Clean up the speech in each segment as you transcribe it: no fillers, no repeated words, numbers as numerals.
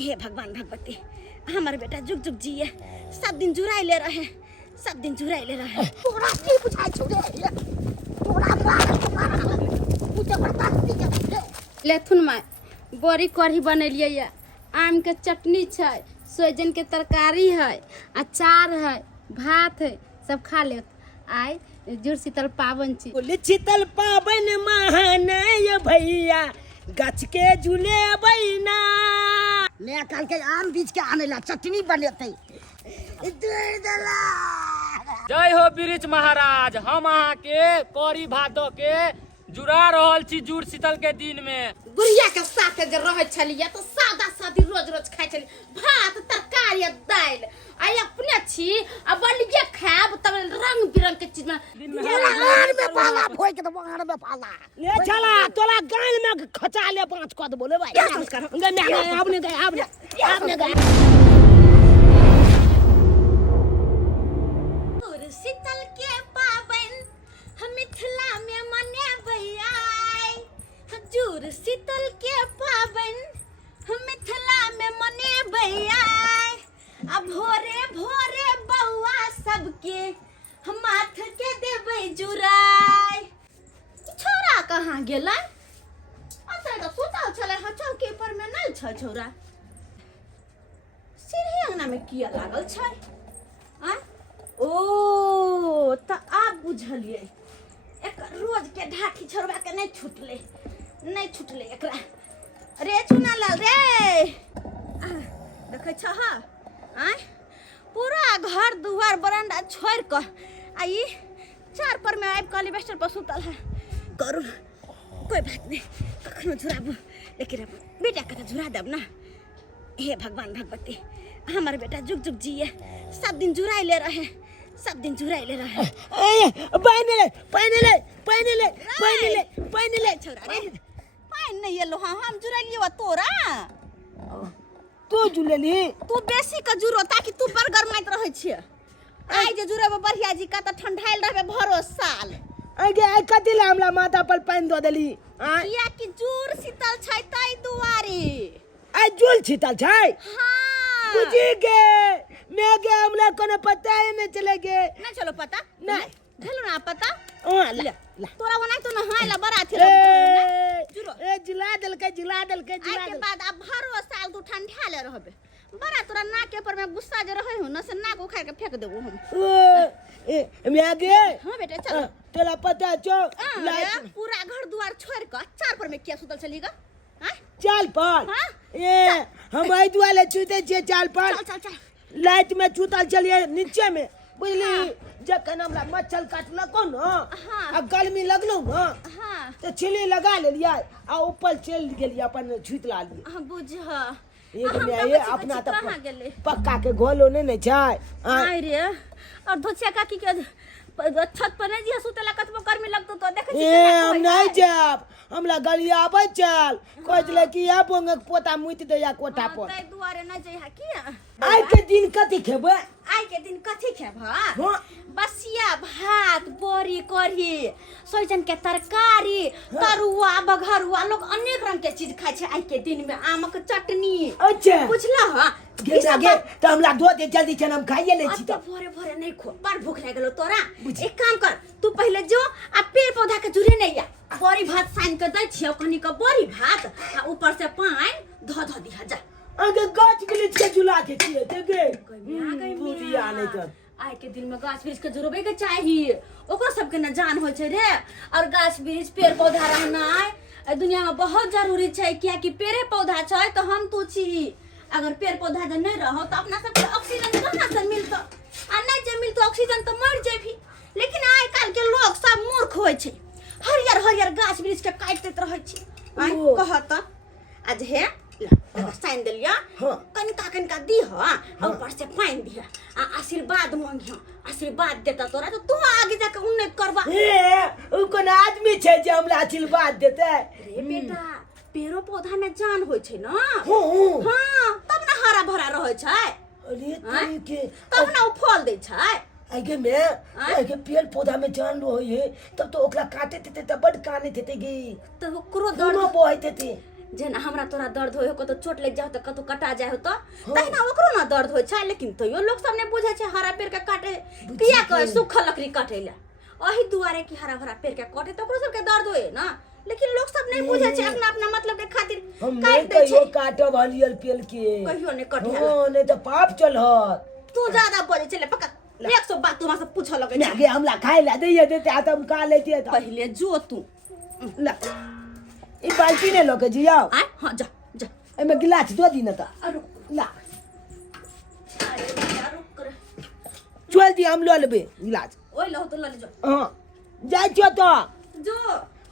हे भगवान भगवती हमारे बेटा जुग जुग जिए सब दिन जुराई ले रहे सब दिन जुराई ले रहे तोरा की बुझाई छौरे तोरा मार मुझे बर्दाश्त नहीं लेथुन माय बड़ी कढ़ी बनेलिए ये आम के चटनी छै सोजन के तरकारी है अचार है भात है सब खा लेत आय जुड़ शीतल पावन छी बोले शीतल पावन महान ये भैया गछ के झूले बैना ले कल के आम बीज के आने ला चटनी बनेते जय हो वृक्ष महाराज हम अहाँ के करी भादो के जुड़ा रहल छी जुड़ शीतल के दिन में बुढ़िया के साथ जे रहे छलिए तो सादा सादी रोज रोज खाइ छली भात तरकारी दाल आई अपने छी आ बलिए खाब तब रंग बिरंग के चीज में आर में पाला फोय के तो आर में पाला ले चला तोरा गाल में खचा ले पांच कद बोले भाई आपने गए शीतल के पावन हम मिथिला में मने भैया जुड़ शीतल के पावन हम मिथिला में मने भैया अब भोरे भोरे बउआ सबके हम माथ के देबै जुराई छोरा कहाँ गेलै अच्छा तो सुतल छलै ह चौकी पर में नहीं छ छोरा सीढ़ी अंगना में किया लागल छै आ ओ त आप बुझलिए एक रोज के ढाठी छोड़वा के नहीं छुटले एकरा रे चुना लाल रे देखे छ ह आ पूरा घर दुआर बरामदा छोड़ क आई चार पर में आइब कली बेस्टर पर सुतल है करू कोई बात नहीं कखनो झुराबू लेकिन बेटा का झुरा देब ना हे भगवान भगवती हमारे बेटा जुग जुग जिए सब दिन जुराई ले रहे सब दिन जुराई ले रहे पहने ले छोरा रे पाइन नहीं येलो हम जुराइलिए वा तोरा तू जुलेली तू बेसी का जुरो ताकि तू बर्गर माइत रहे छिए आई जे जुरे बढ़िया जी का त ठंडाइल रहबे भरो साल आगे आई कथि ला हमला माथा पर पाइन दो देली किया कि जुड़ शीतल छै तई दुआरे आई जुल शीतल छै हां बुझी गे मैं गे हमला कोनो पता ही नहीं चलेगे नहीं चलो पता नहीं भेलो ना पता ले तोरा वना तो नहाइला बड़ा थी जुरो जिला दल के आई के बाद अब भरो साल तू ठंडा ले रहबे बड़ा तोरा नाक के पर में गुस्सा जे रहे हो न से नाक उखाड़ के फेंक देबो हम मैं गे हां बेटा चल तेरा पता छो पूरा घर द्वार छोड़ के चार पर में क्या सुतल चलीगा हां चाल पर हां ए हम आई दुआले छूते छे चाल पर चल लाइट में छूतल चलिए नीचे में बुझली जखन हमरा मच्छर काटल कोन आ गर्मी लगलो न हां तो छिली लगा लेलिए आ ऊपर चल गेलिए अपन छूत ला लिए हां बुझ एक में ये अपना तो पक्का के घोलो नहीं छै आई रे और धोछिया काकी के छत पर नहीं जी सुतेला कतबो गर्मी लगतो तो देखे छी हम नहीं जाब हमरा गलिया आबै चल कहले कि या बोंग पोता मुइत दे या कोठा पर तै दुआरे न जई है की आई के दिन कथि खेबै आई के दिन कथि खेब बसिया भात बोरी कढ़ी सोजन के तरकारी तरुआ बघरुआ लोग अनेक रंग के चीज खाय छै आई के दिन में आमक चटनी अच्छा बुझला ह गे तो हमरा दो दे जल्दी छन हम खाइए ले छी तो भोरे नहीं खो बड़ भूख लग गेलो तोरा एक काम कर तू पहले जो आ पेड़ पौधा के जुरे नहीं आ बोरी भात सान के दै छियो कनी के बोरी भात आ ऊपर से पानी धो दिया जा आगे गाछ वृक्ष के झुला के छिए देगे बुढ़िया नहीं कर आई के दिन में गाछ वृक्ष के जुरबे के चाहिए ओकर सब के न जान होय छै रे और गाछ वृक्ष पेड़ पौधा रहना दुनिया में बहुत जरूरी छै किया कि पेड़ पौधा छै तो हम तू छी अगर पेड़ पौधा जे नहीं रहो तो अपना सब ऑक्सीजन कहां से मिलतो आ नहीं जे मिलतो ऑक्सीजन तो मर जेबी लेकिन आइ काल के लोग सब मूर्ख होय छै हरियर गाछ वृक्ष के काटते रहे छै आई कहत आज हे साइन दिलिया कनिका दी ह ऊपर से पानी दिया आ आशीर्वाद मांगियो आशीर्वाद देता तोरा तो तू आगे जाके उन्नति करबा उ कोन आदमी छै जे हमरा आशीर्वाद देते रे बेटा पेड़ो पौधा में जान होय छै ना हां तब ना हरा भरा रहे छै अरे तू के तब ना उ फल दै छै आगे में आगे पेड़ पौधा में जान लो है तब तो ओकरा काटे थे त बड काने थे गे तो ओकरो दर्द बोहते थे जेना हमरा तोरा दर्द होय हो कतो चोट लग जाओ तो कतो कटा जाए हो तो तहिना ओकरो ना दर्द होय छै लेकिन तइयो लोग सब नै बुझै छै हरा पेड़ के काटे किया कहे सूखल लकड़ी काटे ला ओही दुआरे कि हरा भरा पेड़ के काटे तो ओकरो सब के दर्द होय ना लेकिन लोग सब नै बुझै छै अपना अपना मतलब के खातिर हम काट दे छै काटब हलियल पेल के कहियो नै कटे हां नै त पाप चलत तू ज्यादा बोले चले पक्का 100 बात तुमा से पूछ लगे मैं आगे हमला खाए ला दे देते आ हम का लेते त पहले जो तू ला ई बाल्टी ने लोके जियाओ आ हां जा जा एमे गिलास दो दी न त अरु ला अरे रुक कर चल दी हम लो लेबे गिलास ओइ लो तो ले जा हां जाय छो तो जो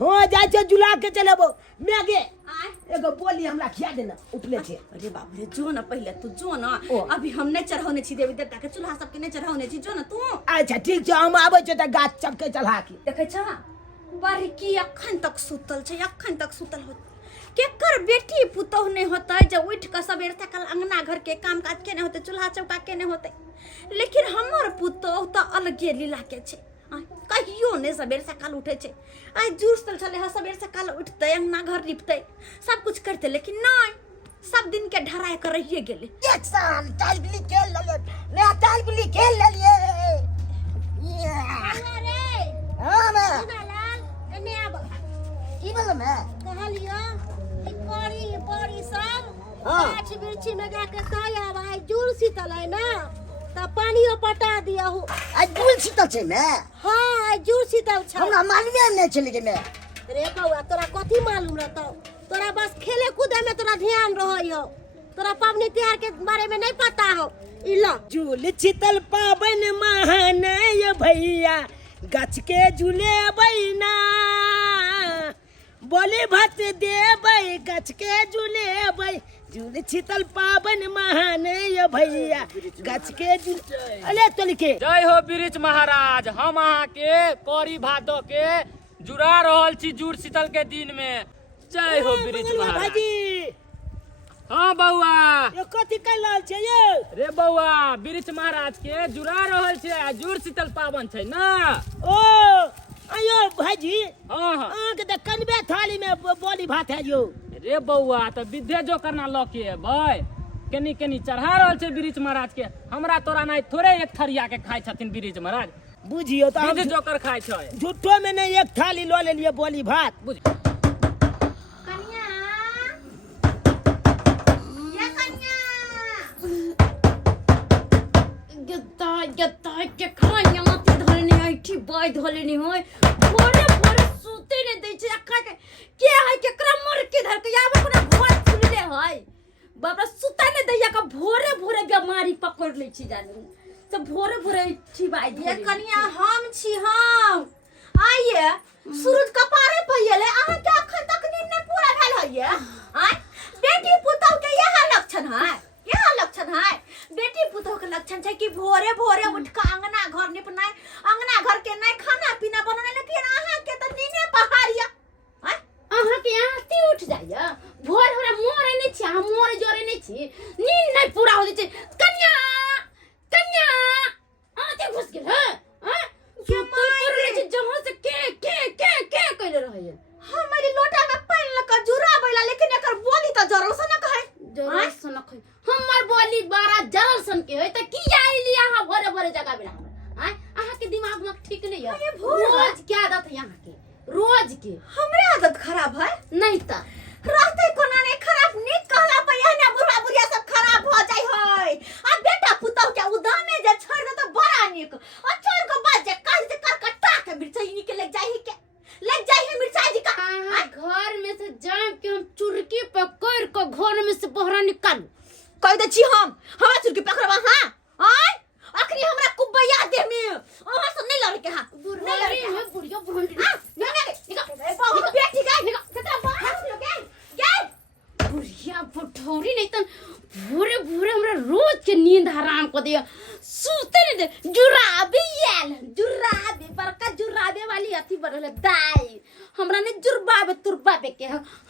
हां जाय छो जुला के चलेबो मैं आगे आय एगो बोली हमरा खिया देना उपले छे अरे बाप रे जो ना पहले तू जो ना ओ। अभी हम नहीं चढ़ाने छी देवी देवता के चूल्हा सब के नहीं चढ़ाने छी जो ना तू अच्छा ठीक छै हम आबै छ त गाछ चपके चढ़ा के देखे छ बारी की अखन तक सुतल छै अखन तक सुतल हो केकर बेटी पुतोह नहीं होता जे उठ के सबेर तक अंगना घर के काम काज के नहीं होते चूल्हा चौका के नहीं होते लेकिन हमर पुतोह तो अलगे लीला के छै कहियो ने सबेर सकाल उठे छे आई जुड़ल चले है सबेर सकाल उठते अंगना घर लिपते सब कुछ करते लेकिन नहीं सब दिन के ढराए कर रहिए गेले एक साल टाइल बिली खेल ले ले टाइल बिली खेल ले अरे हां मैं लाल एने आब की बोल मैं कहलियो ई परी सब हाँ। गाछ बिरछी में जाके साया भाई जुड़ शीतल है ना त पानियो पटा दिया हो आज दूल शीतल छे मैं हां जुड़ शीतल छ हमरा मालूमे नहीं छले के मैं रे बउआ तोरा कथी मालूम रहतौ तोरा बस खेले कूदे में तोरा ध्यान रहइयो तोरा पबनी त्योहार के बारे में नहीं पता हो ई लो झूल छितल पावन महान ये भैया गाछ के झूले बैना बोले भत देबै गाछ के झूले बै झूल छितल पावन महान ये भैया गाछ के झूले अले तोली के जय हो वृक्ष महाराज हम अहाँ के कौड़ी भादो के जुड़ा रहल छी जुड़ शीतल के दिन में जय हो वृक्ष महाराज भाजी हाँ बउआ ये कथी कह रहल छै ये रे बउआ वृक्ष महाराज के जुड़ा रहल छै आ जुड़ शीतल पावन छै ना ओ आयो भाजी हाँ हाँ अहाँके तऽ कनबे थाली में बोली भात है जो रे बउआ तो विद्या जो करना लऽ के एबै कनी कनी चढ़ा रहल छै वृक्ष महाराज के हमरा तोरा नहीं थोड़े एक थरिया के खाइ छथिन वृक्ष महाराज बुझियो तो हम विद्या जोकर खाइ छै झूठो में नहीं एक थाली लो ले लिए बोली भात बुझ कन्या ये कन्या गत्ता के खाया मत धरनी ऐठी बाय धरनी होय भोरे भोरे सुते ने दै छै अखा के है केकरा मर के धर के आबे कोना घर खुलले है बाबा सुता ने दैया का भोरे भोरे बीमारी पकड़ ले छी जानू सब भोरे भोरे छी बाय ये कन्या हम छी हम आइए सूरज कपारे पइले अहाँ के अखन तक नींद ने पूरा भेल होइए आ बेटी पुतौ के यह लक्षण है यह लक्षण है बेटी पुतौ के लक्षण छै कि भोरे भोरे उठ के अंगना घर निपनाय अंगना घर के नहीं खाना पीना बनाने लेकिन अहाँ के त नीने पहाड़िया अहाँ के यहाँ ती उठ जाइए भोर भोरे मोरे नहीं छी हम मोरे जोरे नहीं छी नींद नहीं पूरा हो छै कन्या कन्या आते घुस गेल है क्या मारे छै जहां से के कइले रहै हमारी लोटा में पानी लगा जुरा बैला लेकिन एकर बोली त जरल सन कहे जरल सन कहे हमर बोली बारा जरल सन के है त की आइली अहाँ भोरे भोरे जगह बिना हमरा अहाँ के दिमाग में ठीक नहीं है रोज क्या आदत है यहाँ के रोज के हमरे आदत खराब है नहीं त रहते कोना नहीं खराब नीक कहला पे ना बुढ़ा बुढ़िया सब खराब हो जाय है आ बेटा पुतौ के उदाने जे छोड़ दे त बड़ा नीक आ छोड़ के बाद जे काज से कर कटा के मिर्चाई निकल जाय है के लग जाय है मिर्चाई जी का घर में से जाम के हम चुरकी पकड़ के घर में से बहरा निकालू कह दे छी हम हमरा चुरकी पकड़वा हां आय अखनी हमरा कुबैया दे में अहाँ से नहीं लड़के हां नहीं लड़के है बुढ़िया बुढ़ी निकल बेटी का कितना बाहर लगे क्या बुढ़िया बुढ़ौरी नहीं त भोरे भोरे हमरा रोज के नींद हराम कर दिया सूते नहीं दे जुराबे बड़का जुराबे वाली अथी बनल दाई हमरा ने जुरबाबे तुरबाबे के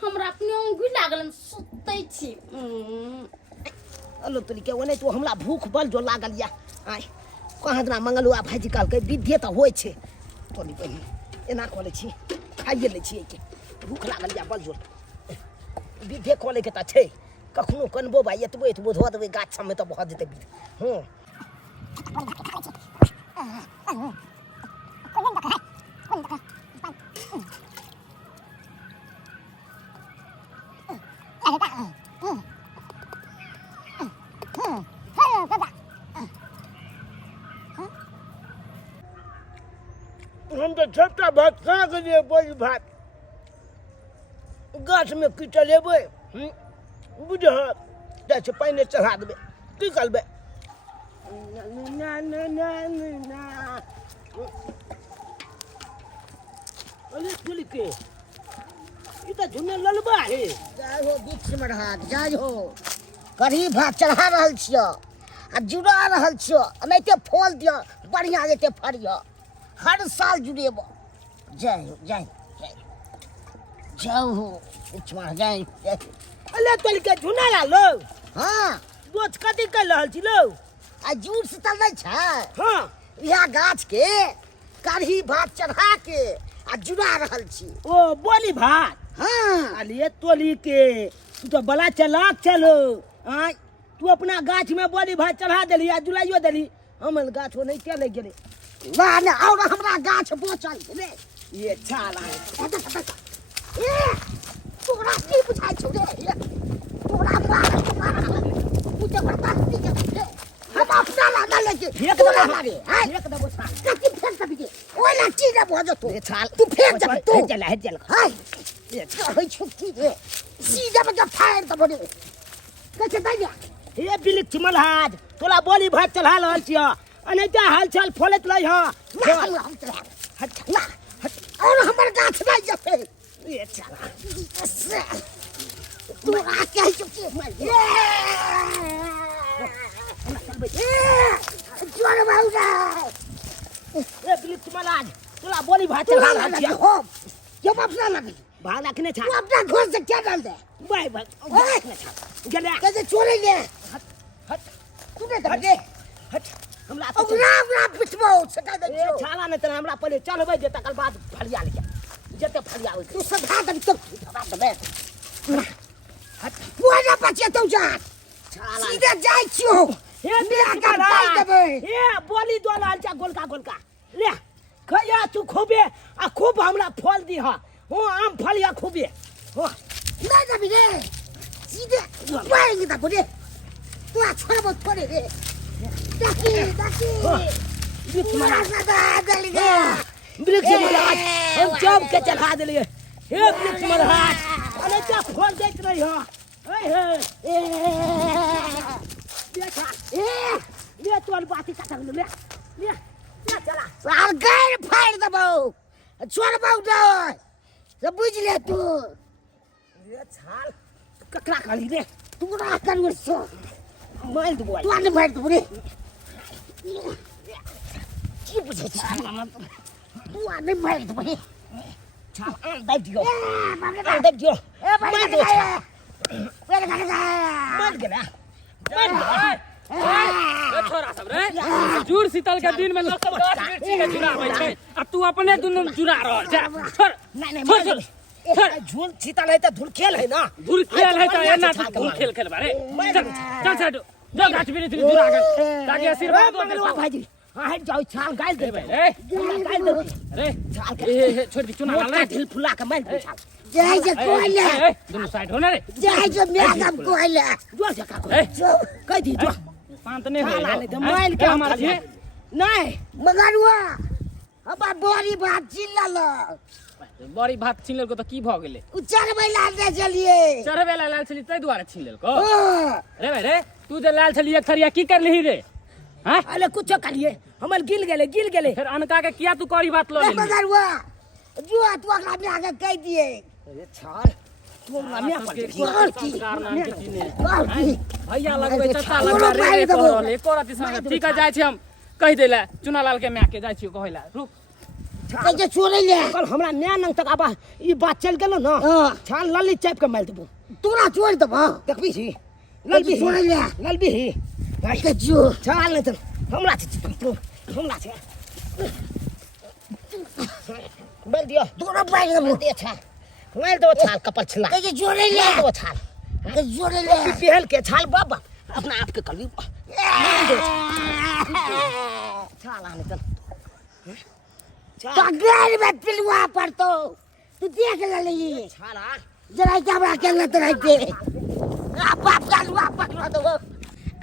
हमरा अपने अंगुली लागल सुतै छी अलो तोली के ओने तो हमरा भूख बल जो लागल या आय कहाँ दिना मंगलुआ भाजी काल के विद्ये तो होय छे तोली पहले एना करे छी खाइए ले छी के भूख लागल या बल जोर विधे कले के त छै कखनो कनबो भाई एतबो धो देबै गाछ सबमे तऽ भऽ जेतै विध हँ हम तो छोटा भात खा गेलिए बड़ी भात गाछ में कीटा लेबै बुझ से पहिने चढ़ा देबै की करबै अरे के ई तऽ झुन्ने ललबा हे जाय हो बीच में रहा जाय हो कढ़ी भात चढ़ा रहल छियो आ जुड़ा रहल छियो एनाहिते फल दियो बढ़िया जेते फड़ियो हर साल जुड़ेबो जय हो जय जय हो बीच में जय अले तोल के झुन्ना लालो हाँ रोज कथी कर रहल छी लो आ जुड़ शीतल नहीं छै हाँ इहा गाछ के कढ़ी भात चढ़ा के आ जुड़ा रहल छी ओ बोली भात हाँ अरे तोली के तू तो बड़ा चलाक चलो हाँ तू अपना गाछ में बोली भात चढ़ा देली आ जुलाइयो देली हमर गाछ वो नहीं चले गेले ना ना और हमरा गाछ बोचल रे ये छाला ए तोरा की बुझाइ छौ रे तोरा मार पूजा बर्दाश्त नहीं कर हम अपना लाना लेके फेंक तोरा दबो मारे हैं फेंक दबो छाल कति फेंक दबी के ओए लट्टी रे भजो तू ये छाल तू फेंक दबी तू है चल हाय ये होई छुट्टी रे सीधा बजा फायर दबो रे कैसे दैया हे बिलिक मलहाज तोला बोली भात चढ़ा रहल छियो अनैता हालचाल फोलत लै हां हम चला हट ना और हमर गाछ नहीं जपे ये छाला तू आ के चुकी जोर बाउरा ए बिलिक मलहाज तोला बोली भात चढ़ा रहल छियो हो जब अपना लगे भाग रखने तू छा अपना घर से क्या डाल दे बाय बाय रखने छा गेले कैसे चोरेंगे हट तूने तो दे हट हमरा अब राम राम पिटबो सका दे ए छाला ने तना हमरा पहले चलबै जे तकर बाद फलिया ले जते फलिया होय तू सधा दे तो धरा दे हट बुआ बचे तो जा छाला सीधे जाय छियो हे मेरा बिलिक का डाल देबे हे बोली दो लालचा गोलका ले खया तू खूबे आ खूब हमरा फल दी हा हो आम फलिया खूबे हो ना जबी रे सीधे पाएंगे ता बोले तू आ छोड़ मत छोड़े रे डाकी बिलिक मारा सदा दल गया बिलिक मलहाज हम जब के चढ़ा देलिए हे बिलिक मलहाज अरे क्या फल देख रही हो ए देखा ले तोर बाती काट ले चला साल गैर फाड़ दबो छोड़ बाउ दे सब बुझ ले तू ये छाल ककरा काली रे तू ना कर सो मार दबो तू आने फाड़ दबो रे की बुझे तू आने फाड़ दबो रे छाल आम दे दियो ए आम दे दियो मार दो वेरे का मार गेला ए छोरा सब रे जुड़ शीतल के दिन में लोग सब गाछ बिरछी के जुड़ाबै छै आ तू अपने दुनु जुड़ा रहल छै छोड़ नहीं छोड़ मार छोड़ झूल शीतल है तो धूल खेल है ना धूल खेल है तो एना धूल खेल खेल बारे चल चल जो गाछ बिरछी जुड़ा गेल ताकि आशीर्वाद दो भाईजी हाँ हट जाओ छाल गाल दे भाई ए गाल दे अरे ए छोड़ दी चुना मोटा रे ढिल फुला के मार दे छाल जय जय कोइले दोनों साइड होना रे जय जय मैडम कोइले जो जका को ए कह दी जो शांत नहीं छाल आने दे हो मार के हमारा छी नहीं मगरुआ अब बोरी बात चिल्ला बड़ी भात छीन लेलको त की भ गेलै उच्चार बैला दे चलिए चढ़बे ला लाल छली तै दुआरे छीन लेलको ओ रे भाई रे तू जे लाल छली एक थरिया की करलही रे हां अरे कुछ करिए हमर गिल गेले फिर अनका के किया तू करी बात लो लेली मगरुआ जो तू अगला में आगे कह दिए अरे छाल तू मानिया पड़ संस्कार नाम के चीने और की भैया लगबै चाचा लगबै रे रे कहल एको राति संग ठीक है जाय छी हम कह देला चुना लाल के मैं के जाय छी कहला रुक कैसे छोड़े ले कल हमरा नया नंग तक आबा ई बात चल गेलो ना हां छाल लल्ली चाप के मार देबो तोरा छोड़ दबा देखबी छी लल्बी छोड़ ले लल्बी ही के जो छाल नहीं तो हमरा से हमरा से बोल दियो तोरा बैग में दे छा मार दो छाल कपल छिला के जोड़े ले मार दो छाल के जोड़े ले पहल के छाल बाबा अपना आप के कली छाल आने चल पगड़ में पिलवा पर तो तू देख ले ये छाल आ जरा कैमरा के लत रहते आप बाप का लुआ पकड़ दो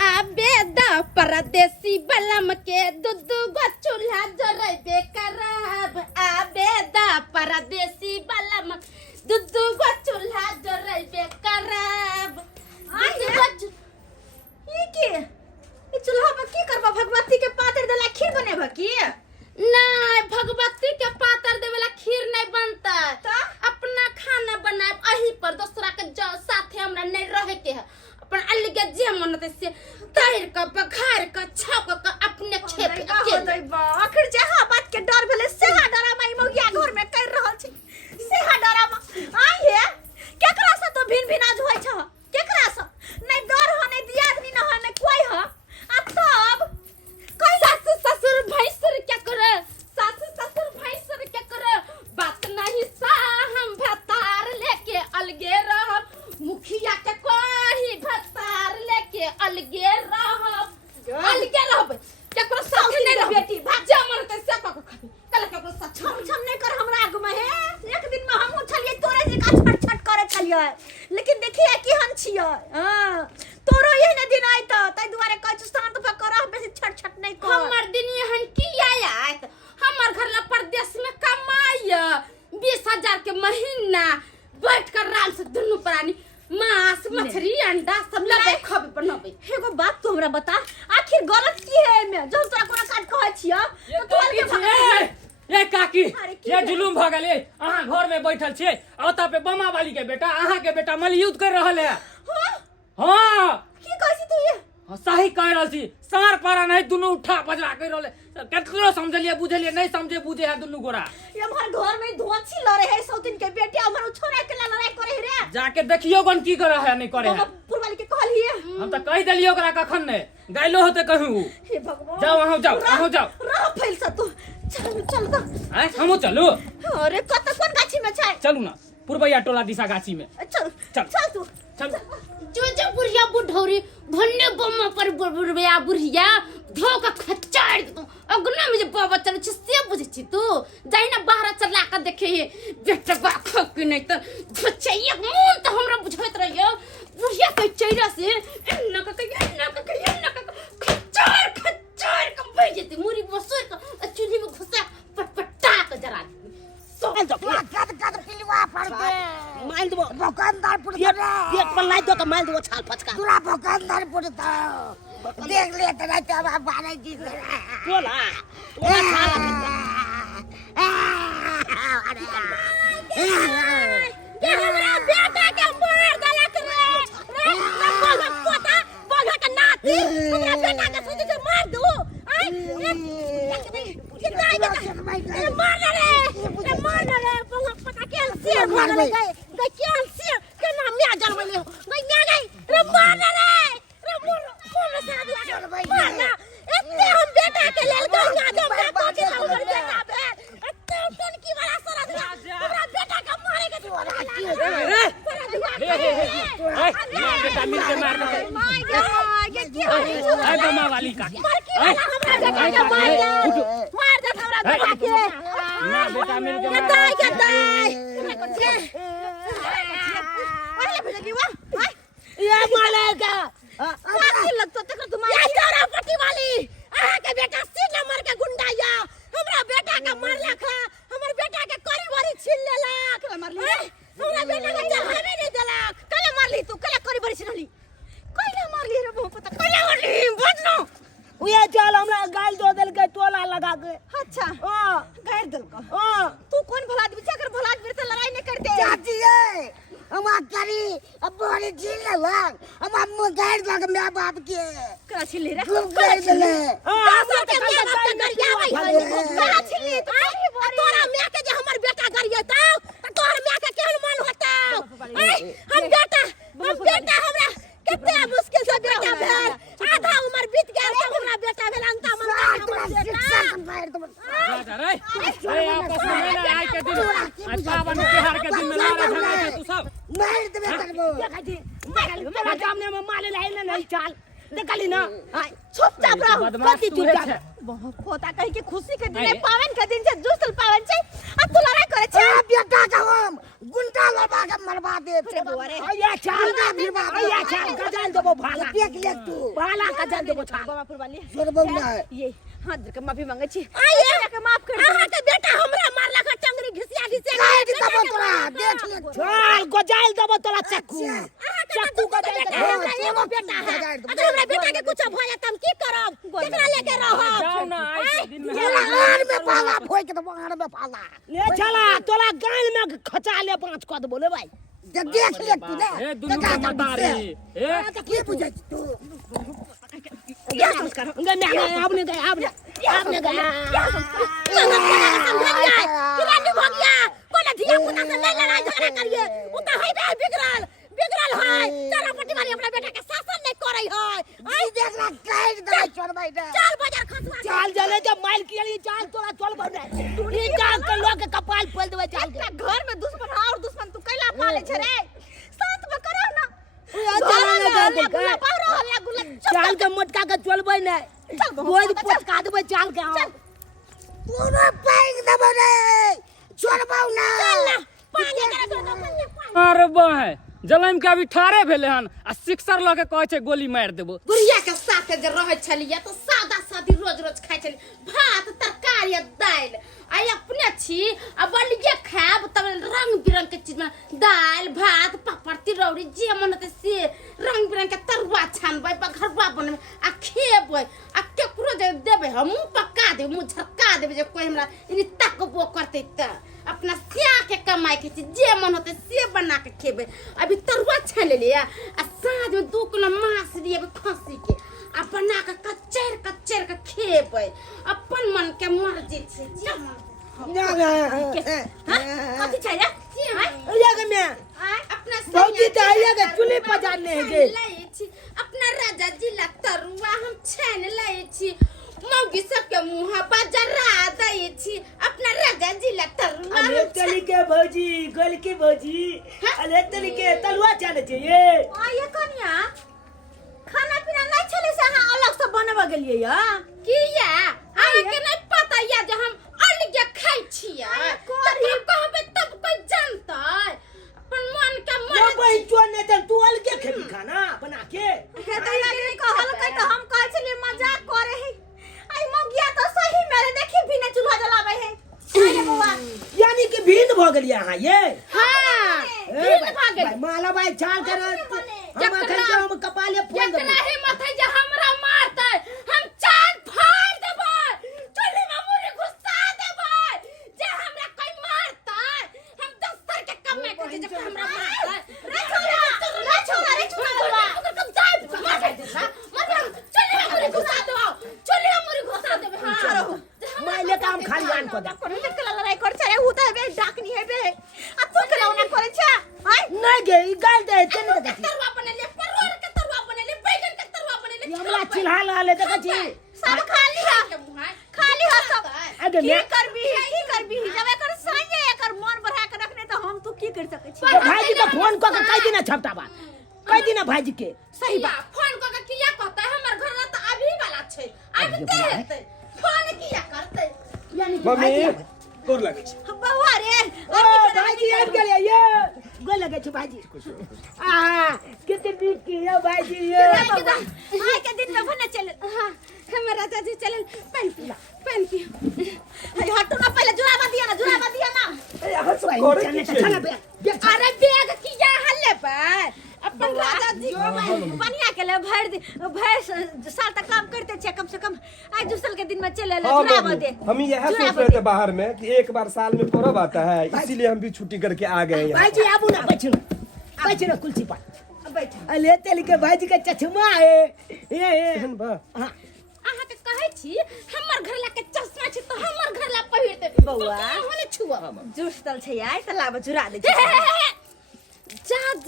आबेदा परदेसी बलम के दुदू गो चूल्हा जरबे करब आबेदा परदेसी बलम दुदू गो चूल्हा जरबे करब ये के ई चूल्हा पर की करबा भगवती के पातर देला खीर बनेबा की नहीं भगवती के पातर देवेला खीर नहीं बनता तो अपना खाना बनाए अही पर दूसरा के साथे हमरा नहीं रहे के है अपन अलग जे मन से तैर के बघार के छक के अपने खेत के आखिर जहां बात के डर भेले सेहा डरामा ई मौगिया घर में कर रहल छी सेहा डरामा आई है केकरा से तो भिन भिनाज होय छ केकरा से नहीं डर हो नहीं दियादनी न हो नहीं कोई हो आ तब कोई सासु ससुर भैंसुर क्या करे सासु ससुर भैंसुर क्या करे बात नहीं सा हम भतार लेके अलगे रहब मुखिया के कोही भतार लेके अलगे रहब केकरो साथ नहीं रह बेटी भाजा मन के से पक खाबी कल केकरो साथ छम छम नहीं कर हमरा आग में है एक दिन में हम उछलिए तोरे जे का छट छट करे छलिए लेकिन देखिए की हम छिए हां तोरो ये न दिन आइ त तै दुआरे कहै छ शांत भ कर बेसी छट छट नहीं कर हमर दिन हन की आयत हमर घर ला परदेश में कमाई 20,000 के महीना बैठ कर राम से दुनु प्राणी मांस मछली अंडा सब लगे खबे बनबे एगो बात तू हमरा बता आखिर गलत की है में जो तोरा कोना काट कहै छियै तो तू अलगे ए काकी ये जुलुम भ गेलै अहाँ घर में बैठल छियै औता पे बमा वाली के बेटा अहाँ के बेटा मलयुद्ध कर रहल है हां की कहै छी तू ये सही कह रहल छी सार पारा नहीं दुनु उठा बजरा कर रहल केतनो समझलिए बुझलिए नहीं समझे बुझे है दुनु गोरा ये हमर घर में धोछी लड़े है सौतिन के बेटे हमर छोरा के लड़ाई करे रे जाके देखियो गन की करे है नहीं करे है पुरवाली के कहलिए हम त कह देलियो ओकरा कखन ने गाइलो होते कहू हे भगवान जाओ अहाँ जाओ रह फैल सा तू चल त हैं हमू चलू अरे कत कोन गाछी में छै चलू ना पुरबैया टोला दिशा गाछी में चल तू चल जो बुढ़िया बुढ़ौरी भन्ने बम्मा पर बुढ़िया बुढ़िया धोका खचाड़ दे तू अगना में जे बाबा चल छ से बुझे छी तू जाई ना बाहर चला के देखे बेटा बा खक नहीं त छइया मुन त हमरा बुझत रहियो बुढ़िया के चेहरा से न खचाड़ के बैठ जेती मुरी बसोर के चूल्ही में घुसा पटपटा के जरा कद पिलवा पर दे मार दो दुकानदार पुर पेट पर लाई दो तो मार दो छाल फचका दूरा दुकानदार पुर तो देख ले तो नहीं तो अब बारे जी बोला ये हमरा बेटा के मार देलक रे बोला पोता बोला के नाती हमरा बेटा के सोचे से मार दो आई मार रे पता के सिर मार ले गए क्या सिर के नाम में जल ले गई रे मार रे मोर साथ मार इतने हम बेटा के लेल गई ना जब बेटा के हमर बेटा बे इतने टन की वाला सरद हमरा बेटा के मारे के बेटा मिल के मार दे ये क्या है बमा वाली का हमरा बेटा के मार दे हमरा बेटा के ना बेटा मिल के मार अरे भजगी वाह ये मालेगा काकी लगतो तकर तुम्हारी ये तोरा पट्टी वाली आहा के बेटा से नंबर के गुंडा या हमरा बेटा के मारलक हमर बेटा के करी भरी छीन लेलक हमरा बेटा के जहाने नहीं देलक कले मारली तू कले करी भरी छीनली कइले मारली रे बहु पता कइले मारली बदनो उए चल हमरा गाल दो देल के टोला लगा के अच्छा हां गाड़ देल का हां तू कौन भला आदमी चकर भला आदमी से लड़ाई नहीं करते चाची हम करी अब बड़ी झील लग हम गाड़ लग मैं बाप के करा छिली रे खूब गाड़ देले दासा के मैं बाप के गरिया भाई करा छिली तोरा मैं के जे हमर बेटा गरिया त तोर मैं के केहन मन होता हम बेटा हमरा कितना मुश्किल से बेटा भेल आधा उम्र बीत गेल त हमरा बेटा भेल अंता मन हमर बेटा मार दो जा जा रे ए आपस में मेला आए के दिन आज पावन त्योहार के दिन में लड़ा झगड़ा तू सब मार देबे करबो मेरा सामने में माले लाइन नहीं चाल देखली ना चुपचाप रहो बदमाश कथी तू चुपचाप? है बहुत पोता कहि के खुशी के दिन अरे। पावन के दिन से जुसल पावन छै आ तू लड़ाई करे छै ए बेटा का हम गुंडा लबा के मरवा दे अरे बुआ रे अया चाल अया चाल गजाल देबो भाला देख ले तू भाला गजाल देबो चाल बाबापुर वाली छोड़बो ना ये हाथ धर के माफी मांगे छी आइए के माफ कर अहाँ के बेटा हमरा मारला का टंगरी घिसिया काट देबो तोरा देख ले चाल गजाल देबो तोरा चक्कू चक्कू गजाल देबो एगो बेटा है अगर हमरा बेटा के कुछ भ जात हम की करब केकरा लेके रहब जाओ ना आज के दिन में तोरा आड़ में पाला फोक देबो आड़ में पाला ले चला तोरा गाल में खचा ले 5 क देबो ले भाई देख ले तू ना ए दुनु के मतारी ए की बुझै तू क्या संस्कार उनका मैं आपने गया किरानी हो गया कोना धिया पुता से नहीं लड़ाई झगड़ा करिए उ त है बे बिगड़ल है चारापट्टी वाली अपना बेटा के शासन नहीं करई है आई देख ना काट दे छोड़बै दे चल बाजार खसवा चाल जले जब माइल के लिए चाल तोरा चल बने ये चाल के लोग के कपाल खोल देबे चाल के घर में दुश्मन और दुश्मन तू कैला पाले छ रे शांत में करो ना चल चाल के मोटका के चलबै नै बोझ पटका देबे चाल के पूरा पैंग देबो रे छोड़बौ ना पानी करे अरे बह जलम के अभी ठारे भेले हन आ सिक्सर ल के कहै छै गोली मार देबो गुड़िया के साथे जे रहै छलिए तो सादा सादी रोज रोज खाइ छली भात तरकारी दाल आई अपने छी आ बलिए खाब तब रंग बिरंग के चीज में दाल भात पापड़ तिरौरी जे मन होते से रंग बिरंग के तरुआ छानबै बघरवा बनबै आ खेबै आ केकरो जे देबै हम पका देबै मुंह झरका देबै जे कोई हमरा इनी तकबो करते त अपना सिया के कमाई के चीज जे मन होते से बना के खेबै अभी तरुआ छान लेलिए आ साँझ में 2 किलो मांस लिए खस्सी के आ बना के कच्चर के खेबै अपन मन के मर्जी छै जे मन ना कथि छै रे अया के मैं अपना भौजी त अया के चुली पजारने है गे लै छी अपना राजा जी ला तरुआ हम छान लै छी मौगी सबके मुंह पर जरा दै छी अपना राजा जी ला तरुआ अरे तली के भौजी गोल की भौजी अरे तली के तलवा चाले चाहिए आइए कन्या खाना पीना नहीं छले से अहाँ अलग से बनबा गेलिए या किया अहाँ के नहीं पता या जे हम अलग खाइ छियै तब कहबै तब कोई जानतै अपन मन के ना मर्जी भाई तो ने तू अलगे खेबी खाना बना के हे तो ये कहल कई तो हम कहै छलिए मजाक करे है आई मौगिया तो सही मेरे देखी भी न चूल्हा जलावे है अरे बउआ यानी कि भीड़ भ गेलिए अहाँ ये हां ए भीड़ भाग भाई माला भाई चाल कर हम अखन के हम कपाले फोन देबो जकरा हिम्मत है जे हमरा मारतै हम चांद फाड़ देबै चुल्ही में मुरी घुसा देबै जे हमरा कोई मारतै हम दस्तर के कमे के जे हमरा मारतै रे छोरा ओकर कम जाय मार दे ना मतलब चुल्ही में मुरी घुसा देबो चुल्ही में मुरी घुसा देबै हां मैं ले काम खाली आन को दे कोन के लड़ाई कर छे उ त बे डाकनी है बे आ तू के लौना करे छे हाय नहीं गे ई गाल दे चले दे तरुआ बनेले परवर के तरुआ बनेले बैगन के तरुआ बनेले ये हमरा चिल्हा ला ले देख छी सब खाली है खाली है सब अरे की मैं करबी जब एकर संगे एकर मन बढ़ा के रखने तो हम तू की कर सके छी तो भाई जी को फोन को के कह देना छपटा बा कह देना भाई जी के सही बात फोन को के किया कहता है हमर घर त अभी वाला छै अब के हेतै फोन किया करतै यानी कि मम्मी भाई गोर लगै छै बउआ रे ओ भाई जी आबि गेलिए ये गोल लगे छै भाई जी कितने दिन की है भाई जी ये आय के दिन में भने चले हां हमर राजा जी चले पेन पी अरे हटो ना पहले जुराबा दिया ना चलने तो चला बे अरे बैग किया हल्ले पर अपन राजा जी बढ़िया के ले भर साल तक काम करते छे कम से कम आज दूसरे के दिन में चले ले हाँ जुराबा मम्मी, दे हम यह सोच रहे थे बाहर में कि एक बार साल में पर्व आता है इसीलिए हम भी छुट्टी करके आ गए यहाँ भाई जी आबू ना बैठो कुर्सी पर बैठ अले तेल के भाई जी के चचमा है ये एहन बा हां अहाँ के कहै छी हमर घर ला के चश्मा छै तो हमर घर ला पहिरते बौआ। होने छुआ जुड़तल छे यार त लाब जुरा दे छे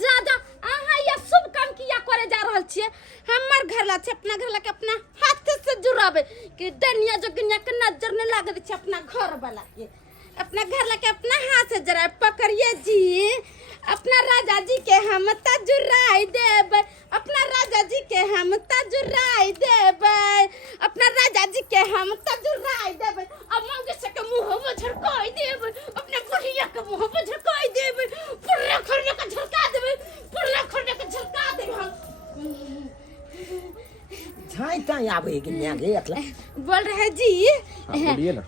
जा अहाँ ये शुभ काम किया करे जा रहल छियै हमर घर ला छै अपना घर ला के अपना हाथ से जुड़ाबे कि डनिया जोगिनिया के नजर न लागे छे अपना घर वाला के, अपना घर ला के अपना हाथ से जरा पकड़िए जी। अपना राजा जी के हम जुराई देबै, अपना राजा जी के हम जुराई देबै, अपना राजा जी के हम जुराई देबै। अब मंगे से के मुंह में झड़काई देबै, अपने बुढ़िया के मुंह में झड़काई देबै, पुल्ला खरने का झड़का देबै, पुल्ला खरने का झड़का देबै हम। झाई ताई आवे के न्या गे अतला बोल रहे जी। बोलिए ना।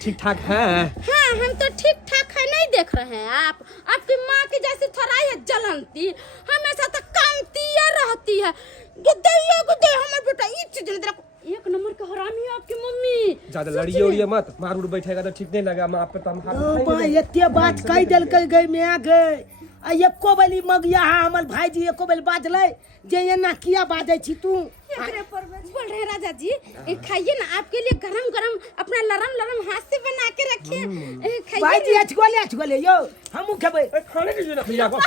ठीक ठाक है? हाँ हम तो ठीक ठाक है, नहीं देख रहे हैं आप। आपकी माँ की जैसी थोड़ा ही जलनती, हमेशा तो कामती रहती है। गुदे हमारे बेटा एक नंबर का हरामी है आपकी मम्मी। ज्यादा लड़िए उड़िए मत, मार उड़ बैठेगा तो ठीक नहीं लगा। मैं आप पे तो हम हाथ ओ बा उठाएंगे। एते बात कह देल गई मैं गई आ एको बली मगिया हमर भाईजी एको बल बाजले जे एना किया बाजै छी तू। बोल रहे राजा जी, खाइए ना, आपके लिए गरम गरम अपना लरम हाथ से बना के रखे, खाइए। भाईजी अच गोले यो हमहु खेबै। खाने दीजिए ना भैया को।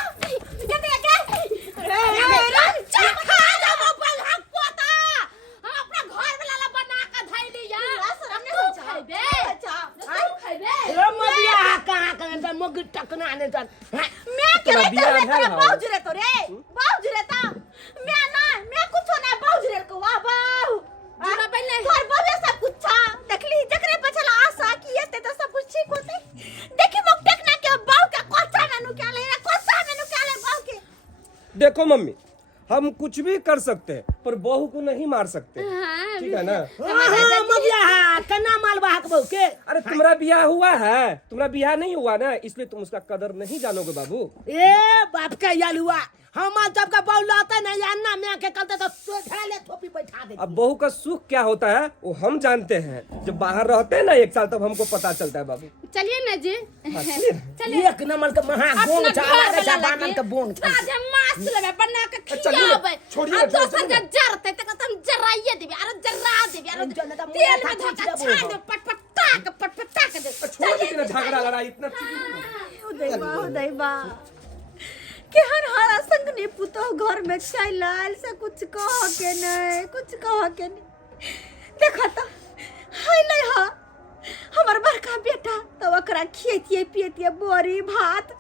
मग टकना ने तन मैं के रे तेरे बाउज रे तो रे बाउज रे ता मैं कुछ ना बाउज रे को वा बाऊ जुरा पहले तोर बोले सब कुछ देखली जकरे पछला आशा किए ते तो सब कुछ ठीक होते। देखी मुक टेकना के बाऊ के कोचा मेनू क्या ले बाऊ के। देखो मम्मी, हम कुछ भी कर सकते हैं पर बहू को नहीं मार सकते, ठीक है ना? हां मगिया कन्ना मालवा हक बहू के। अरे तुम्हारा ब्याह हुआ है, तुम्हारा ब्याह नहीं हुआ ना, इसलिए तुम उसका कदर नहीं जानोगे बाबू। ए बाप का याल हुआ हम जब का बहू लाते ना अन्ना मैं के कहते तो धरा ले थोपी बैठा दे। अब बहू का सुख क्या होता है वो हम जानते हैं, जब बाहर रहते हैं ना 1 साल तब हमको पता चलता है बाबू। चलिए ना जी, चलिए एक नंबर का महा बोंग चाला रे बानन का बोंग छा राजा मास लेबे बना के खियाबे। छोड़िए, अब दोसर के जरते त हम जराइए देबे, अरे जरा देबे, अरे तेल में धोखा छाड़ दे, पटपटा के दे। छोड़ दीजिए ना झगड़ा लड़ाई इतना। उदयबा केहन हरा संगनी पुतो घर में चलाल से कुछ कह के नहीं देखा तो हाय ले हा हमर बड़का बेटा तो ओकरा खिएतिए पिएतिए बोरी भात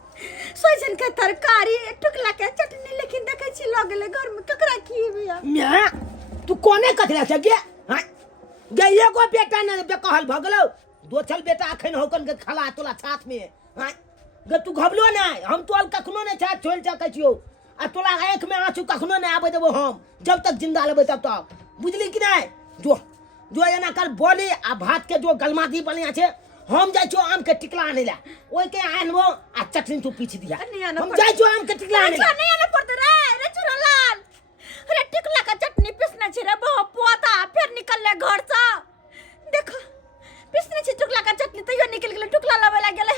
सोजन के तरकारी टुकला के चटनी, लेकिन देखे छी लग गेले घर में ककरा खिएबिया। मैं तू कोने कथला छ गे? हां गे एगो बेटा ने बेकहल भ गेलो, दोछल बेटा अखन होकन के खला तोला साथ में। हां गे तू घबलो ना, हम तोल कखनो ने छात छोड़ सकै छियो आ तोला आंख में आंसू कखनो ने आबे देबो हम जब तक जिंदा लेबै तब तक, बुझली कि नहीं? जो एना कल बोली आ भात के जो गलमादी बनिया छे हम जाय छो आम के टिकला आने ला, ओइ के आनबो आ चटनी तू पीछ दिया। हम जाय छो आम के टिकला आने ला। नहीं आने पड़ते रे चुरालाल, अरे टिकला का चटनी पिसना छी रे बहु पोता, फिर निकल ले घर से। देखो पिसने छी टुकला का चटनी तैयो निकल गेले, टुकला लावे ला गेले,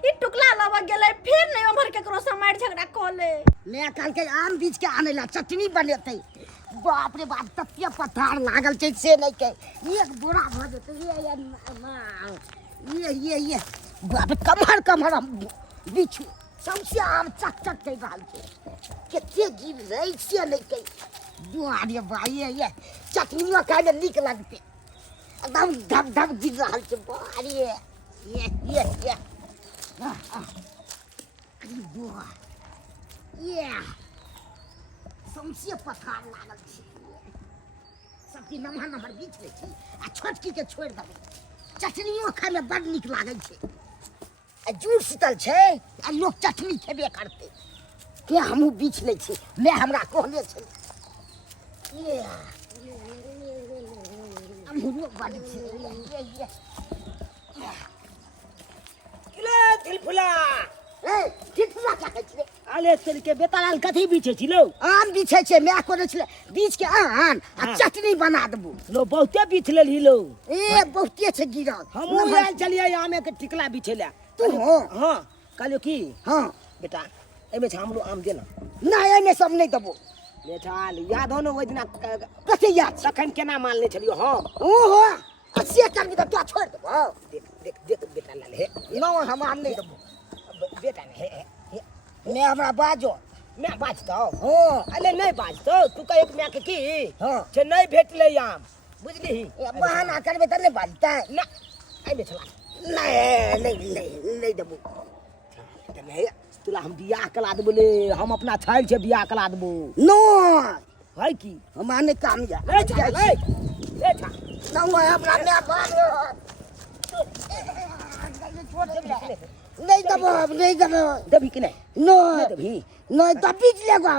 ई टुकला लावा गेले, फिर नहीं उमर के करो समार झगड़ा कोले। ले कल के आम बीच के आने ला चटनी बनेते, बाप रे बाप ततिया पठार लागल छै से नहीं के एक बोरा भ जेते। ये बाप कमर हम बिछु सबसे आम चक के गाल छै, केते गिर रही से नहीं के बुआरे भाई। ये चटनिया खाए में निक लगते, एकदम धक गिर रहल छै बारे। ये अरे बुआ ये समसे पठार लागल छै, सबकी नमहर बीच ले छी आ छोटकी के छोड़ देबै। चटनियो खाए में बड़ निक लागै छै, आ जूड़ शीतल छै आ लोग चटनी खेबे करते के हमहूँ बीच ले छी। मैं हमरा कहने छै ये हमहूँ बड़ छै किले दिलफुला ए ठिठुला क्या कहै छै? आले तेल के बेतालाल कथी बीचे छिलो? आम बिछै छै, मैं कहने छलै बीच के आन आ चटनी बना देबू। लो बहुते बीच लेली लो, ए बहुते छै गिरल। हमहू आयल चलिए आमे के टिकला बिछेला। तू हो? हां कहलियो की हाँ बेटा एमे हमरो आम देना नहीं एने सब नहीं देबो। बेटा याद हो न ओइ दिना कथी याद छै? तखन केना मानले छलियो हम? ओहो से करबी त तोरा छोड़ देबो। देख बेटा लाल हे नो हम आम नहीं देबो। बेटा ने हे मैं हमरा बाजो मैं बाजतो हाँ अले नहीं बाजतो तू का एक मैं के की हाँ जे नहीं भेटले आम बुझली बहाना करबे त नहीं बाजता है ना आई बेचला नहीं देबो नहीं तुला हम बियाह करा देबो ले हम अपना छैल से बियाह करा देबो नो है की हमारे काम जा ले छा ले छा ना मैं अपना मैं बाल नहीं देबो नहीं देबो देबी कि नहीं नो देबी नहीं तो बीच ले गो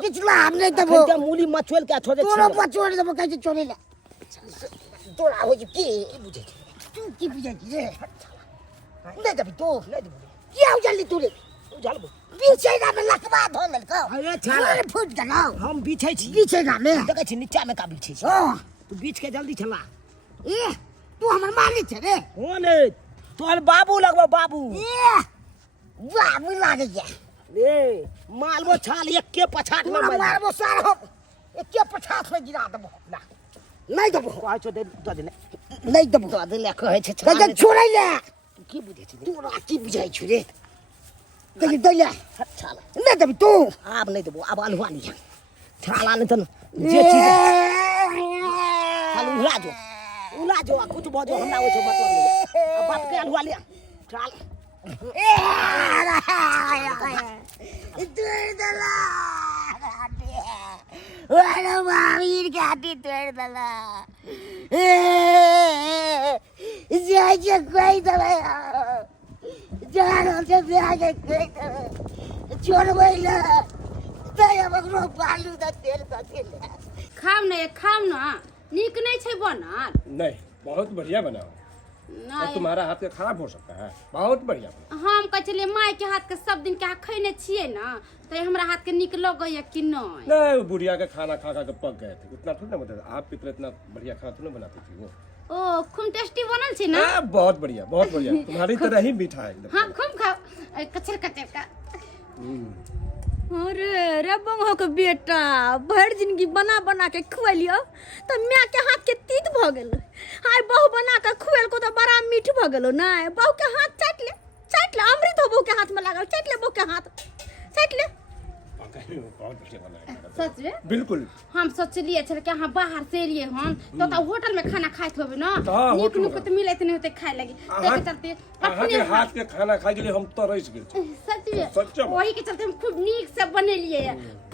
बीचला हम नहीं देबो खंजा मूली मछोल के छोड़े तोरा पछोड़ देबो कैसे छोड़े ले तोरा हो जी की बुझे तू की बुझे रे नहीं देबी तो नहीं देबो क्या हो जल्दी तू रे चल पीछे ना में लखवा धो ले को अरे छाला फुट गलो हम बीछे छी पीछे ना में देखे छी नीचा में का बीछे छी ओ तू बीच के जल्दी चला ए तू हमर मालिक छे रे हो ने तोर बाबू लगबो बाबू ए वाह मुझे लागे जा रे मालबो छाल एक के पछाट में तोरा मारबो सार हम एके 50 में गिरा देबो ना नहीं देबो को आछो दे दे नहीं देबो तो दे ले कहे छै कहे छोड़ै ले तू की बुझे छी तोरा की बुझाइ छु रे कहे दे ले छाला नहीं देबी तू आब नहीं देबो अब अलहुआ लिया छाला नहीं तन जे चीज खाली उला जो कुछ बजो हमरा ओइ छै मतलब नहीं अब बाप के अलहुआ लिया छाल तोड़ दला वाला मामीर के हाथी तोड़ दला जाके कोई दला जानो से जाके कोई दला छोड़ बैला दया बकरो बालू द तेल द तेल खाम ना नीक नहीं छै बनल नहीं बहुत बढ़िया बना हो। और तुम्हारा हाथ का खराब हो सकता है बहुत बढ़िया बना। हम कह चलिए माय के हाथ के सब दिन के खैने छियै ना तो हमरा हाथ के नीक लगैया कि नहीं नहीं वो बुढ़िया का खाना खा खा के पक गए थे उतना थोड़ा ना मतलब आप पितर इतना बढ़िया खाना थोड़ा बनाती थी वो ओ खूब टेस्टी बनल छै ना बहुत बढ़िया तुम्हारी तरह ही मीठा है एकदम हाँ खूब खाओ कचर कचर का अरे रे बंगो के बेटा भर जिंदगी बना बना के खुएलियो तो माँ के हाथ के तीत भ गेल हाय बहू बना के खुएल को तो बड़ा मीठ भ गेलो ना बहू के हाथ चाट ले अमृत हो बहू के हाथ में लागल चाट ले बहू के हाथ चाट ले बहुत बढ़िया बना है सच में बिल्कुल हम सोचलिए छल कि यहाँ बाहर से एलिए हम तो होटल में खाना खाइत होबे ना हाँ, नीक होटल नीक में। तो मिलत नहीं होते खाए लगी देखे चलते अहाँ के हाथ के खाना खाए के लिए हम तरस गए थे। सच में सच्चा बात। वही के चलते हम खूब नीक से बनेलिए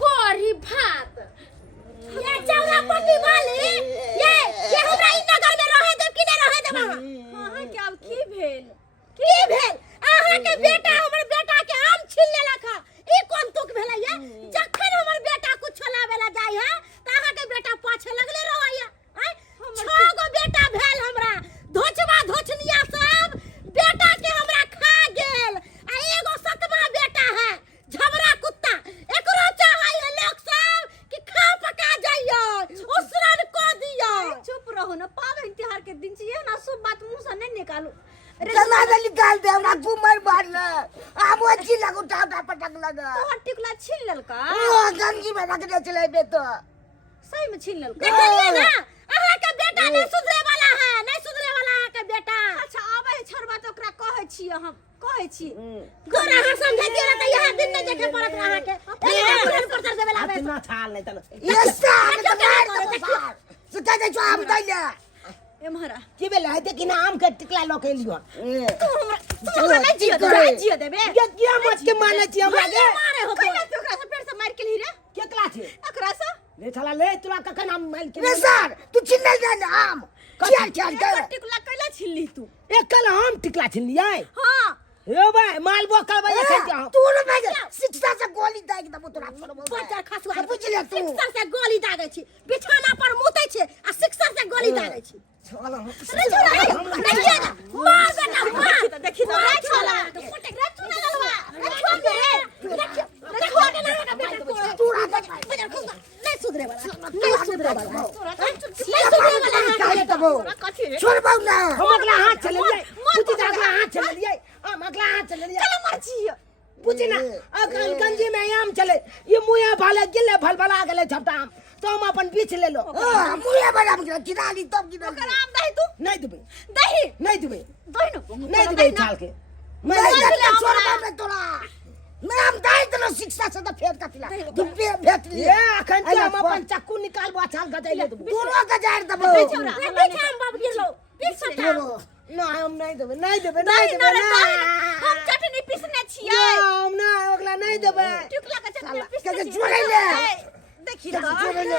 कढ़ी भात ये चौरा पट्टी वाली ये हमरा ई नगर में रहे देब कि नहीं रहे देब अहाँ के अब की भेल की भेल अहाँ के बेटा हमर बेटा के आम छीन लेलक ह ई कोन तुक भेलैया जखन हमर बेटा कुछ लावेला जाय है त अहाँ के बेटा पाछे लगले रहैया छह गो बेटा भेल हमरा धोचबा धोचनिया सब बेटा के हमरा खा गेल आ एगो सतवा बेटा है झबरा कुत्ता एकरो चाहै है लोग सब कि खा पका जाइयो उसरन को दियो चुप रहो ना पावन त्योहार के दिन छिए ना सब बात मुंह से नहीं निकालू तना दे निकाल दे हमरा घुमर मार ले आब अच्छी लगू टाटा पटक लगा तो टिकुला छीन ललका ओ गंजी में रख दे चले बे तो सही में छीन ललका देखलिए ना अहाँ के बेटा नहीं सुधरे वाला है नहीं सुधरे वाला अहाँ के बेटा अच्छा आबे छरबा तो ओकरा कहै छियै हम कहै छी गोर अहाँ समझे दियो ना यहाँ दिन नहीं देखे पड़त अहाँ के पुलिस पर दे देला बे इतना छाल नहीं तन ये सार से कह दे आप दे ले एमहरा की बेला है कि नाम के टिकला लो के लियो तू हमरा नहीं जियो देबे ये क्या मत के माने छी हमरा के मारे हो कैला तो ओकरा से पेड़ से मार के ली रे के कला छे एकरा से ले छला ले तुला कखन हम माइल के रे सर तू चिन्ह दे आम क्या टिकुला कैला छीनली तू एकल हम टिकला छीन लियै हां हे भाई मालबो करबै से क्या तू न भाई शिक्षा से गोली दे के तब तोरा छोड़बो बच्चा खसवा बुझ ले तू शिक्षा से गोली दागे छी बिछाना पर मुतै छै आ शिक्षा से गोली दागे छी अरे छोरा देखिए ना मार बेटा मार देखी तो मार छोरा पटक रे चुना ललवा रे छोड़ दे रे छोड़ दे ना बेटा तोरा नहीं सुधरे वाला नहीं सुधरे वाला नहीं सुधरे वाला काहे तबो छोड़बो ना हम अगला हाथ चले लियै बुझी अगला हाथ चले लियै हम अगला हाथ चले लियै चलो मर्जी बुझी ना अगल गंजी में आम चले ये मुया भाले गिले भलभला गेले झपटा आम तो हम अपन बीच ले लो मुए बड़ा मुझे किनाली तब की ओकर आम दही तू नहीं देबे दही नहीं देबे दही न नहीं देबे छाल के मैं छोड़बो ना तोरा मैं हम दाई देलो शिक्षा से तो फेर कतिला तू भेट लिए ये अखन के हम अपन चक्कू निकाल बाछाल गदैले देबो दोनों का जार दबो बैठा हम बाबू गिर लो पीस ना हम नहीं देबे नहीं देबे नहीं हम चटनी पीसने छियै हम ना ओकला नहीं देबे टुकला का चटनी के पीसने जोड़े ले देखी के जोड़े ले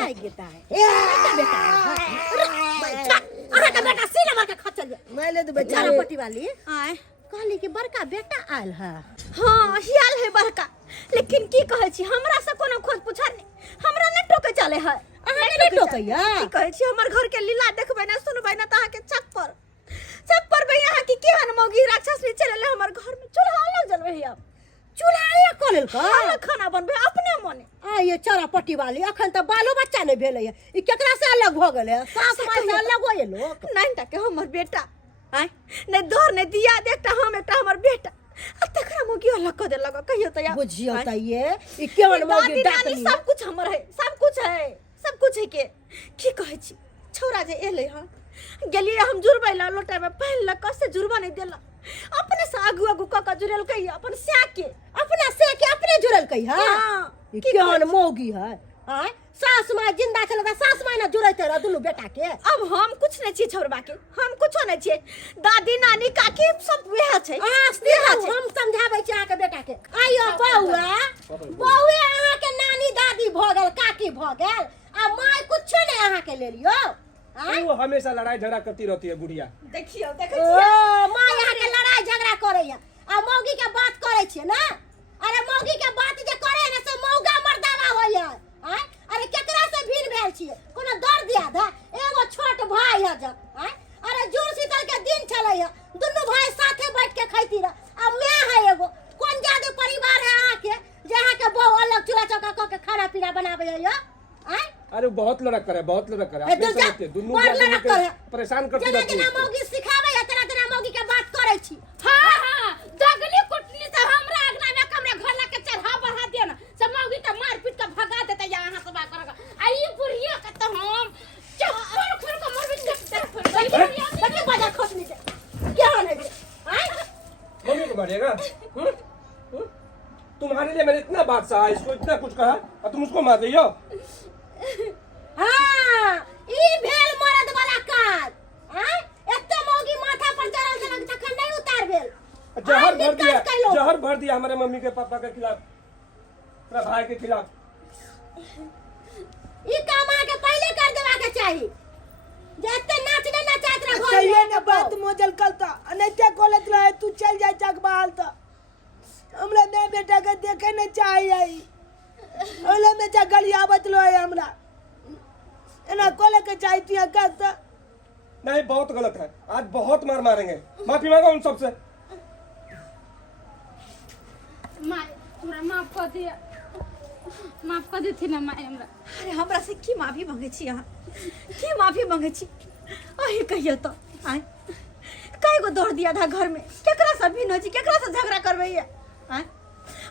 अरे का बेटा सीना मार के खचल मैं ले देबे चारा पट्टी वाली आए कहली कि बड़का बेटा आयल है हाँ हियाल है बड़का लेकिन की कहै छी हमरा से कोनो खोज पूछा नहीं हमरा नहीं टोके चले है अहाँ नहीं टोकैया की कहै छी हमर घर के लीला देखबै ना सुनबै ना त अहाँ के चक पर बे यहाँ की केहन मौगी राक्षस भी चले हमर घर में चूल्हा लग जलबै हिया चूल्हा या कोलेल का खाना बनबे अपने मने आ ये चारा पट्टी वाली अखन त बालो बच्चा नहीं भेले है ई केकरा से अलग भ गेले सास माय से अलग होए लोग नहीं टके हमर बेटा आय नहीं दोहर नहीं दिया एकटा हम एकटा हमर बेटा आ तकरा मौगी अलग क देलक कहियो त या बुझियो त ये ई केवन मौगी डाकली सब कुछ हमर है सब कुछ है के की कहै छी छौरा जे एले ह गेलिए हम जुरबै ला लोटा में पहन ल कसे जुरबा नहीं देला अपने से आगू क जुरल कई अपन स्या के अपने जुड़ल कई है हां ई केवन मौगी है आय सास माय जिंदा छले त सास माय ना जुड़ैते रह दुनु बेटा के अब हम कुछ नहीं छी छोरबा के हम कुछो नहीं छी दादी नानी काकी सब वेह छै हम समझाबै छी अहाँ के बेटा के आइयो बौआ अहाँ के नानी दादी भ गेल काकी भ गेल आ माय कुछो नहीं अहाँ के ले लियो वो हमेशा लड़ाई झगड़ा करती रहती है बुढ़िया देखियो माय अहाँ के लड़ाई झगड़ा करैया आ मौगी के बात करै छियै ना अरे मौगी के बात जे करे ना से मौगा मर्दावा होइया आय अरे केकरा से भीड़ भेल छियै कोनो दर दिया दा एगो छोट भाई है जब आय अरे जुड़ शीतल के दिन छलै है दुनु भाई साथे बैठ के खैती रह अब मैं है एगो कोन जादू परिवार है अहाँ के जे अहाँ के बहु अलग चूल्हा चौका क के खाना पीना बनाबै है आय अरे बहुत लड़क करे अपने समझते दुनू परेशान करती रहती है जना मौगी सिखाबै है तना मौगी के बात करै छी हां दगली कुटनी से हमरा अगना में कमरे घर ला के चढ़ा बढ़ा दियो ना सब मौगी के मार पीट के भगा देते या अहाँ से बात करगा आई बुढ़िया के तो हम चप्पल खोल के मर भी देखते बाजार खोजनी से क्या होने दे हां मम्मी को मारिएगा तुम्हारे लिए मैंने इतना बादशाह है इसको इतना कुछ कहा और तुम उसको मार रही हो हां ई भेल मरद वाला काज हां एते मौगी माथा पर चढ़ल जनक तखन नहीं उतार भेल जहर भर दिया हमारे मम्मी के पापा के खिलाफ मेरा भाई के खिलाफ ई काम आके पहले कर देवा के चाहिए जते नाच ने नचात रह चाहिए ना बात मोजल कलता अनैते कॉलेज रहे तू चल जाए चक बहाल त हमरा मैं बेटा के देखे न चाहिए ओले में चा गली आवत लो है हमरा एना कॉलेज के चाहिए का नहीं बहुत गलत है आज बहुत मार मारेंगे माफी मांगो उन सबसे माय हमरा माफ कर दी ना माय हमरा अरे हमरा से की माफी मांगे छी अहाँ की माफी मांगे छी अही कहियो तो आय काहे को दौड़ दिया था घर में केकरा से भी न छी केकरा से झगड़ा करबै आय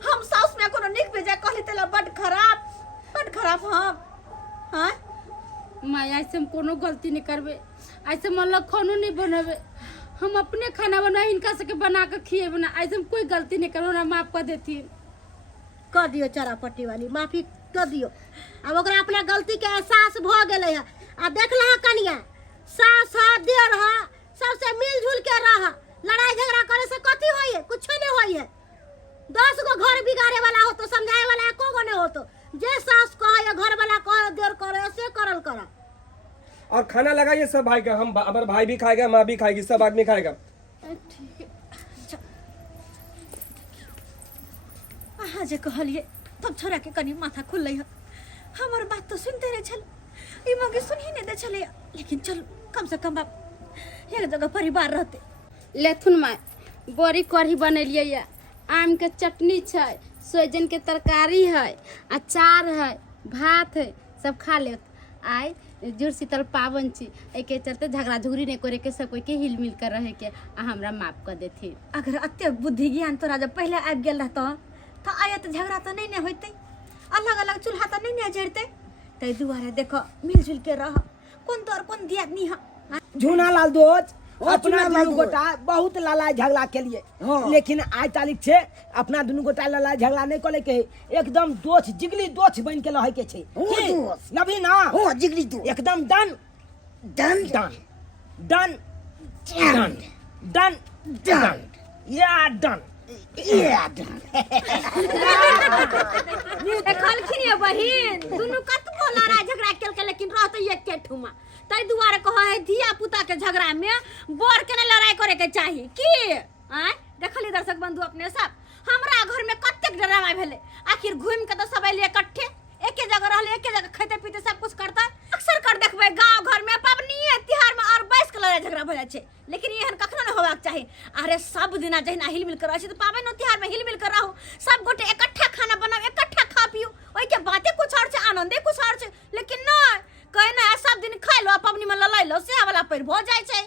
हम साउस में कोनो निक बेजा कहली तेला बड खराब हम हां माय ऐसे हम कोनो गलती नहीं करबे ऐसे मन लग खानो नहीं बनबे हम अपने खाना बनाए इनका सके बना के खिएबे ना ऐसे हम कोई गलती नहीं करो ना माफ कर देती कर दियो चारा पट्टी वाली माफी कर दियो अब ओकरा अपना गलती के एहसास भ गेले है आ देखला कनिया सास देर है सबसे मिलजुल के रह लड़ाई झगड़ा करे से कथी होई है कुछ नहीं होई है 10 गो घर बिगाड़े वाला हो तो समझाए वाला एको गो नहीं हो तो जे सास कहे या घर वाला कहे देर करे से करल करा और खाना लगाइए सब भाई का हम हमारे भाई भी खाएगा माँ भी खाएगी सब आदमी खाएगा ठीक है अहाँ जे कहलिए तब छोरा के कनी माथा खुललै है हमर बात तो सुनते रहे छल ई मौगी सुन ही नहीं दे छले लेकिन चल कम से कम बाप एक जगह परिवार रहते लेथुन माय बड़ी कढ़ी बनेलिए या आम के चटनी छै सोजन के तरकारी है अचार है भात है सब खा लेत आय जुड़ शीतल पावन छी एके चलते झगड़ा झुगड़ी नहीं करे के सब कोई के हिल मिल कर रहे के हमरा माफ कर देथि अगर अत्य बुद्धि ज्ञान तोरा जब पहले आबि गेल रहतो तो आयत झगड़ा तो नहीं न होते अलग अलग चूल्हा तो नहीं न जड़ते तै दुआरे देखो मिलजुल के रह कौन तोर कौन दियादनी है झूना लाल दोस्त अपना दुनू गोटा बहुत लड़ाई झगड़ा के लिए लेकिन आज तारीख छे अपना दुनू गोटा लड़ाई झगड़ा नहीं करे के एकदम दोस्त जिगली दोस्त बन के रहे के छे लभी ना हो जिगरी तू एकदम done done done done done done done या डन देखलखिन ये बहिन दुनू कतबो लड़ाई झगड़ा केलके लेकिन रहते एक के ठुमा तै दुआरे कह है धिया पुता के झगड़ा में बर के नहीं लड़ाई करे के चाहिए की आय देखली दर्शक बंधु अपने सब हमरा घर में कतेक ड्रामा भेले आखिर घूम के तो सब एलिए इकट्ठे एके जगह रहले एके जगह खाते पीते सब कुछ करता अक्सर कर देखबे गांव घर में पबनी त्योहार में और बैस के लड़ाई झगड़ा भ जाय छे लेकिन एहन कखनो न होबाक चाही अरे सब दिना जहिना हिल मिल कर रहे छै तो पाबनि त्योहार में हिल मिल कर रहू सब गोटे इकट्ठा खाना बनाओ इकट्ठा खा पियो ओइ के बातें कुछ और छै आनंदे कुछ और छै लेकिन नहीं कहे ना सब दिन खाइ लो पबनी में लड़ाई लो से वाला पैर भ जाय छै